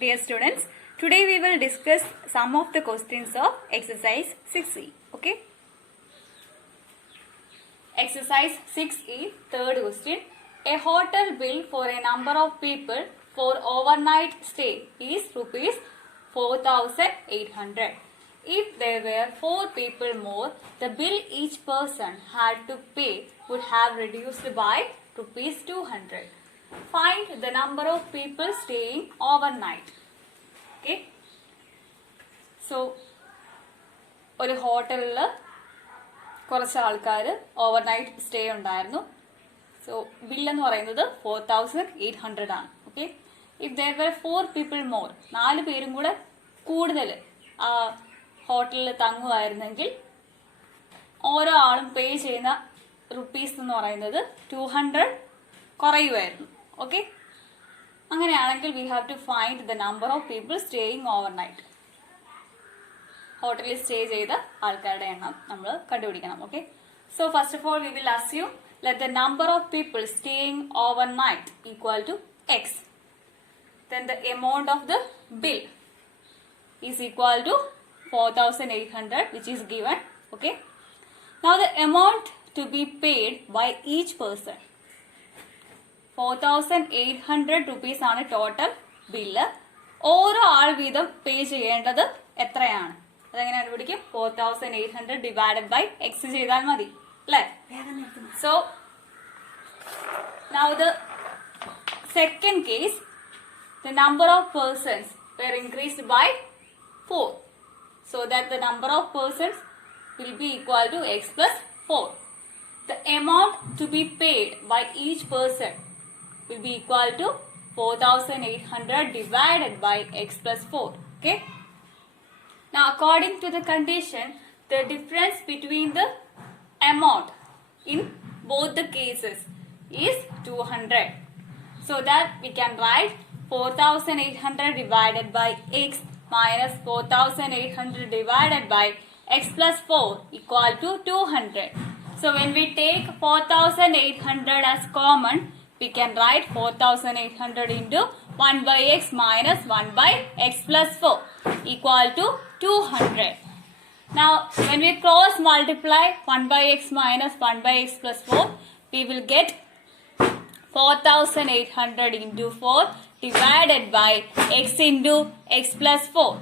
Dear students, today we will discuss some of the questions of exercise 6E. Okay. Exercise 6E, third question. A hotel bill for a number of people for overnight stay is rupees 4,800. If there were 4 people more, the bill each person had to pay would have reduced by rupees 200. Find the number of people staying overnight. Okay. So, ഒരു ഹോട്ടലിൽ കുറച്ച് ആൾക്കാർ overnight stay ഉണ്ടായിരുന്നു. So ബില്ലെന്ന് പറയുന്നത് 4,800 ആണ്. Okay. If there were 4 people more, 4 പേരും കൂടെ കൂടുതൽ ആ ഹോട്ടലിൽ തങ്ങുമായിരുന്നെങ്കിൽ ഓരോ ആളും പേ ചെയ്യുന്ന റുപ്പീസ് എന്ന് പറയുന്നത് 200 കുറയുമായിരുന്നു. ഓക്കെ. അങ്ങനെയാണെങ്കിൽ we have to find the number of people staying overnight. ഹോട്ടലിൽ സ്റ്റേ ചെയ്ത ആൾക്കാരുടെ എണ്ണം നമ്മൾ കണ്ടുപിടിക്കണം. Okay. So first of all we will assume let the number of people staying overnight equal to x. Then the amount of the bill is equal to 4,800, which is given. Okay. Now the amount to be paid by each person. 4,800 rupees ആണ് total bill. ഓരോ ആൾ വീതം പേ ചെയ്യേണ്ടത് എത്രയാണ്? അതെങ്ങനെ കണ്ടുപിടിക്കും? 4,800 divided by X ചെയ്താൽ മതി അല്ലേ? So now the second case, the number of persons were increased by 4, so that the number of persons will be equal to x plus 4. The amount to be paid by each person will be equal to 4,800 divided by x plus 4. Okay. Now according to the condition, the difference between the amount in both the cases is 200. So that we can write 4,800 divided by x minus 4,800 divided by x plus 4 equal to 200. So when we take 4,800 as common, we can write 4,800 into 1 by x minus 1 by x plus 4 equal to 200. Now when we cross multiply 1 by x minus 1 by x plus 4, we will get 4,800 into 4 divided by x into x plus 4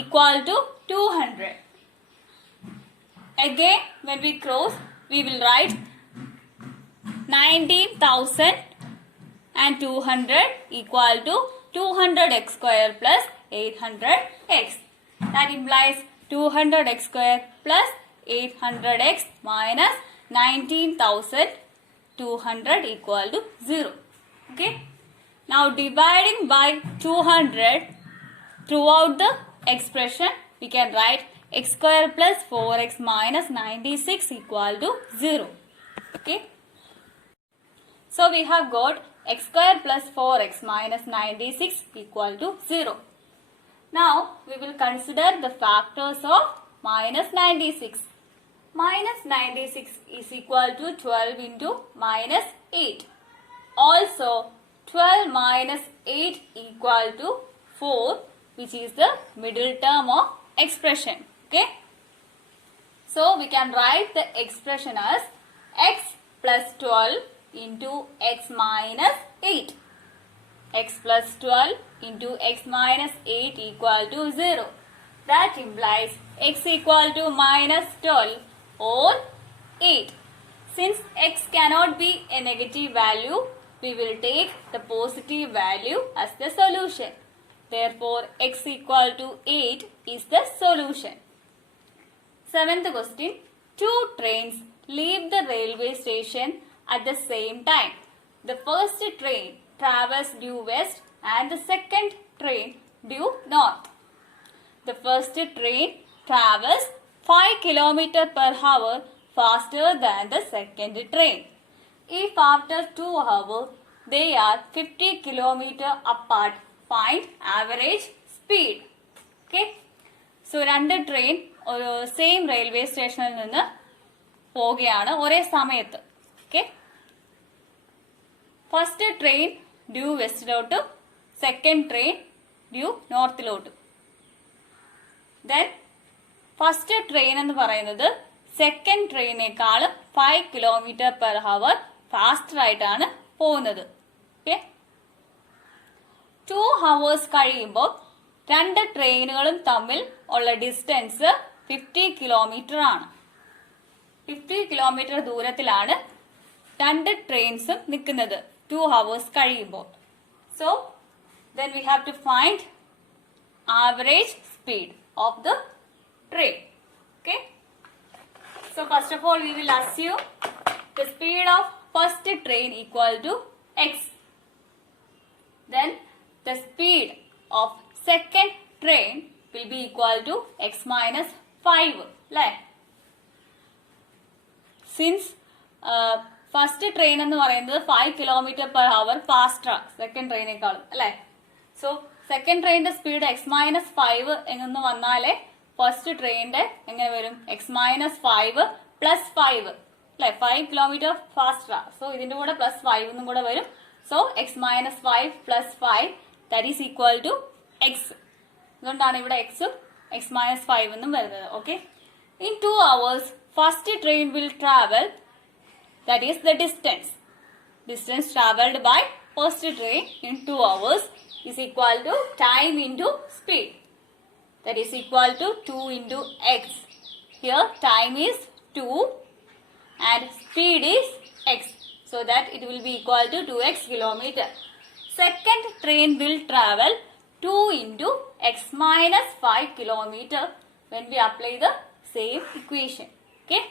equal to 200. Again when we cross, we will write 19,200 equal to 200x square plus 800x. That implies 200x square plus 800x minus 19,200 equal to 0. Okay. Now dividing by 200 throughout the expression, we can write x square plus 4x minus 96 equal to 0. Okay. So we have got x square plus 4x minus 96 equal to 0. Now we will consider the factors of minus 96. Minus 96 is equal to 12 into minus 8. Also 12 minus 8 equal to 4, which is the middle term of expression. Okay. So we can write the expression as x plus 12 into x minus 8. X plus 12 into x minus 8 equal to 0. That implies x equal to minus 12 or 8. Since x cannot be a negative value, we will take the positive value as the solution. Therefore, x equal to 8 is the solution. Seventh question. 2 trains leave the railway station at the same time. The first train travels due west and the second train due north. The first train travels 5 km per hour faster than the second train. If after 2 hours they are 50 km apart, find average speed. Okay. So രണ്ട് train ഒരു same railway സ്റ്റേഷനിൽ നിന്ന് പോവുകയാണ് ഒരേ സമയത്ത്. Okay. First train due വെസ്റ്റിലോട്ടും second train due നോർത്തിലോട്ട്. Then first train എന്ന് പറയുന്നത് സെക്കൻഡ് ട്രെയിനേക്കാളും 5 km/h ഫാസ്റ്റർ ആയിട്ടാണ് പോകുന്നത്. ഓക്കെ, 2 hours കഴിയുമ്പോൾ രണ്ട് ട്രെയിനുകളും തമ്മിൽ ഉള്ള ഡിസ്റ്റൻസ് 50 കിലോമീറ്റർ ആണ്. 50 കിലോമീറ്റർ ദൂരത്തിലാണ് രണ്ട് ട്രെയിൻസും നിൽക്കുന്നത് 2 hours കഴിയുമ്പോൾ. So then we have to find average speed of the train. Okay, so first of all we will assume the speed of first train equal to x, then the speed of second train will be equal to x minus 5. Right? Since first train എന്ന് പറയുന്നത് 5 km/h faster ആണ് സെക്കൻഡ് ട്രെയിനേക്കാളും അല്ലെ. So second ട്രെയിനിന്റെ speed x-5 എന്ന് വന്നാലേ ഫസ്റ്റ് ട്രെയിനിന്റെ എങ്ങനെ വരും x-5 + 5 അല്ലെ. 5 km ഫാസ്റ്റർ. സോ ഇതിന്റെ കൂടെ +5 എന്നും കൂടെ വരും. So x-5 + 5 that is equal to x. അതുകൊണ്ടാണ് ഇവിടെ x ഉം x-5 എന്നും വരുന്നത്. Okay, in 2 hours first train will travel, that is the distance traveled by first train in 2 hours is equal to time into speed, that is equal to 2 into x. Here time is 2 and speed is x, so that it will be equal to 2x kilometer. Second train will travel 2 into x minus 5 kilometer when we apply the same equation. Okay,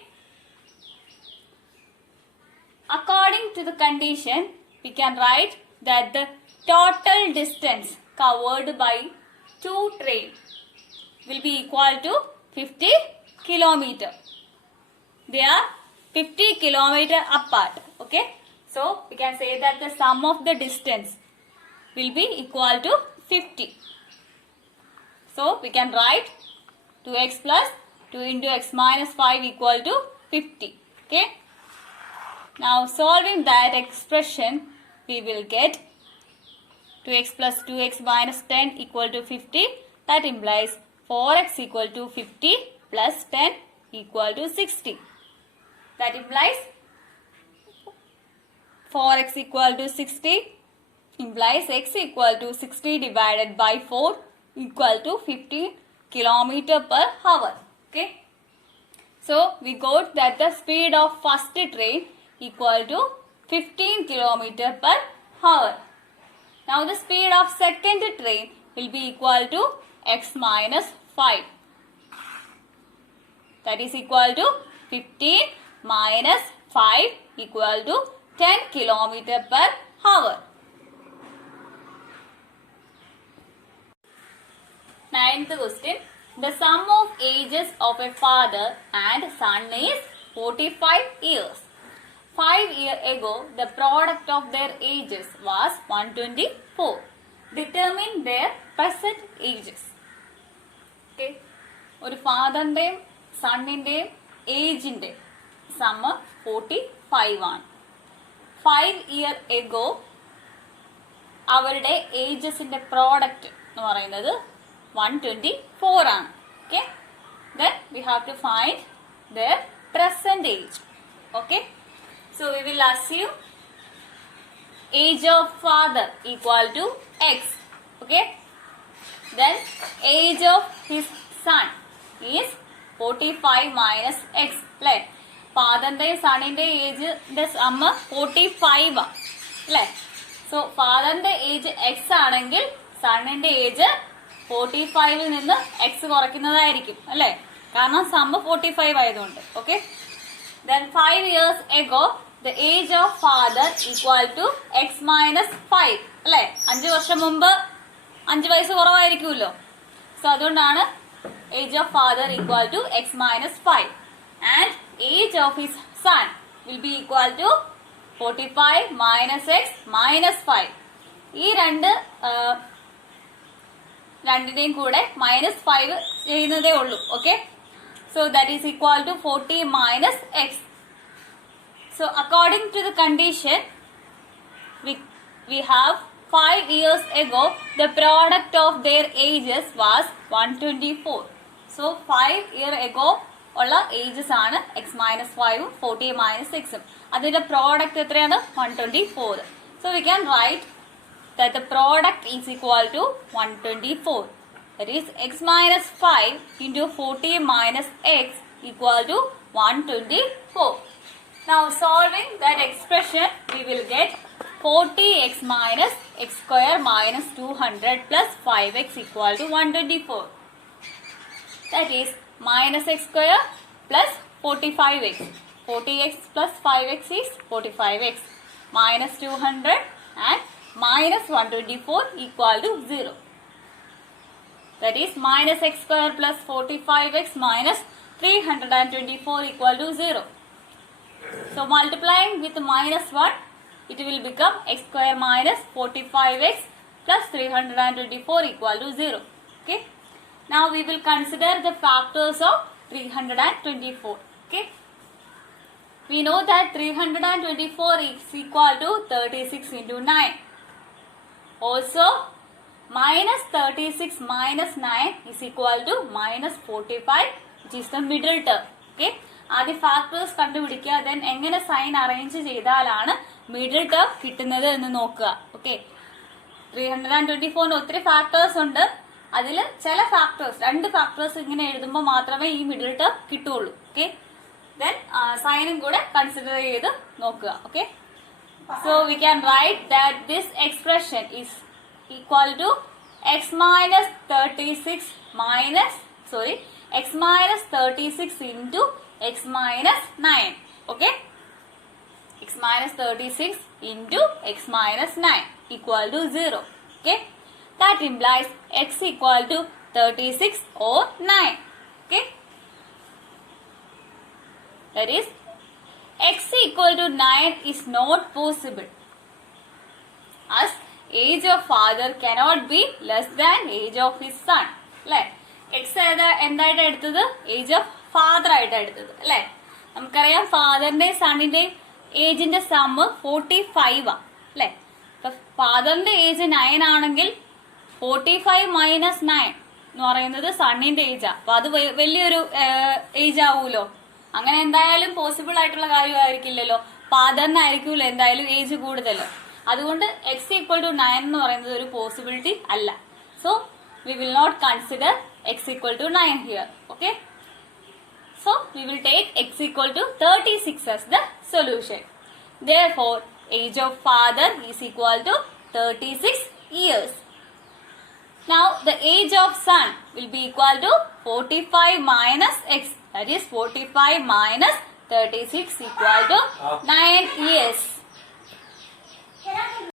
according to the condition, we can write that the total distance covered by two trains will be equal to 50 km. They are 50 km apart. Okay, so we can say that the sum of the distance will be equal to 50. So we can write 2x plus 2 into x minus 5 equal to 50. Okay. Now solving that expression, we will get 2x plus 2x minus 10 equal to 50. That implies 4x equal to 50 plus 10 equal to 60. That implies 4x equal to 60 implies x equal to 60 divided by 4 equal to 15 km/h. Okay. So we got that the speed of first train equal to 15 km/h. Now the speed of second train will be equal to x minus 5. That is equal to 15 minus 5 equal to 10 km/h. Ninth question. The sum of ages of a father and son is 45 years. 5 years ago, the product of their ages was 124. Determine their present ages. Okay. ഒരു ഫാദറിന്റെയും സണ്ണിന്റെയും ഏജിന്റെ സമ്മ് 45 ആണ്. 5 years ago അവരുടെ ഏജസിന്റെ പ്രോഡക്റ്റ് എന്ന് പറയുന്നത് 124 ആണ്. Okay. Then we have to find their present age. Okay. So we will assume age of father equal to x. Okay. Then age of his son is 45 minus x. Right. ഫാദറിന്റെയും സണ്ണിന്റെ ഏജിന്റെ സമ്മ് 45 ആണ് അല്ലെ. സോ ഫാദറിന്റെ ഏജ് എക്സ് ആണെങ്കിൽ സണ്ണിന്റെ ഏജ് 45 നിന്ന് എക്സ് കുറയ്ക്കുന്നതായിരിക്കും അല്ലെ, കാരണം സമ്മ് 45 ആയതുകൊണ്ട്. Okay. Then 5 years ago, the age of father equal to x minus 5. അല്ലെ, 5 വർഷം മുമ്പ് 5 വയസ്സ് കുറവായിരിക്കുമല്ലോ. സോ അതുകൊണ്ടാണ് age of father equal to x minus 5. And age of his son will be equal to 45 minus x minus 5. ഈ രണ്ടിന്റെയും കൂടെ -5 ചെയ്യുന്നതേ ഉള്ളൂ. Okay. So that is equal to 40 minus x. So according to the condition, we have 5 years ago, the product of their ages was 124. So 5 years ago ഉള്ള ages ആണ് x minus 5 40 minus 6. അതിന്റെ പ്രോഡക്റ്റ് എത്രയാണ് 124. So we can write that the product is equal to 124. That is x minus 5 into 40 minus x equal to 124. Now solving that expression, we will get 40x minus x square minus 200 plus 5x equal to 124. That is minus x square plus 45x. 40x plus 5x is 45x. Minus 200 and minus 124 equal to 0. That is minus x square plus 45x minus 324 equal to 0. So multiplying with minus 1, it will become x square minus 45x plus 324 equal to 0. Okay. Now we will consider the factors of 324. Okay. We know that 324 is equal to 36 into 9. Also, minus 36 minus 9 is equal to minus 45, which is the middle term. Okay. ആദ്യം ഫാക്ടേഴ്സ് കണ്ടുപിടിക്കുക, ദെൻ എങ്ങനെ sign arrange ചെയ്താലാണ് middle term കിട്ടുന്നത് എന്ന് നോക്കുക. ഓക്കെ, 324 ഒത്തിരി ഫാക്ടേഴ്സ് ഉണ്ട്. അതിൽ ചില ഫാക്ടേഴ്സ്, 2 ഫാക്ടേഴ്സ് ഇങ്ങനെ എഴുതുമ്പോൾ മാത്രമേ ഈ മിഡിൽ ടേം കിട്ടുള്ളൂ. ഓക്കെ, ദെൻ സൈനും കൂടെ കൺസിഡർ ചെയ്ത് നോക്കുക. Okay, so we can write that this expression is equal to x minus 36 minus x minus 36 into x minus 9. Okay, x minus 36 into x minus 9 equal to 0. Okay, that implies x equal to 36 or 9. Okay, that is x equal to 9 is not possible, as age of father cannot be less than age of his son. അല്ലെ, എക്സ് എന്തായിട്ട് എടുത്തത്? Age of father ആയിട്ട് എടുത്തത്. അല്ലെ, നമുക്കറിയാം ഫാദറിന്റെയും സണ്ണിന്റെയും ഏജിന്റെ സമ്മ് 45 ആ. അല്ലെ, ഇപ്പൊ ഫാദറിന്റെ ഏജ് 9 ആണെങ്കിൽ 45 മൈനസ് 9 എന്ന് പറയുന്നത് സണ്ണിന്റെ ഏജാ. അപ്പൊ അത് വലിയൊരു ഏജ് ആവൂലോ. അങ്ങനെ എന്തായാലും പോസിബിൾ ആയിട്ടുള്ള കാര്യമായിരിക്കില്ലല്ലോ. ഫാദറിനായിരിക്കുമല്ലോ എന്തായാലും ഏജ് കൂടുതലോ. അതുകൊണ്ട് എക്സ് ഈക്വൽ ടു 9 എന്ന് പറയുന്നത് ഒരു പോസിബിലിറ്റി അല്ല. So we will not consider x equal to 9 here. Okay, so we will take x equal to 36 as the solution. Therefore, age of father is equal to 36 years. Now, the age of son will be equal to 45 minus x. That is 45 minus 36 equal to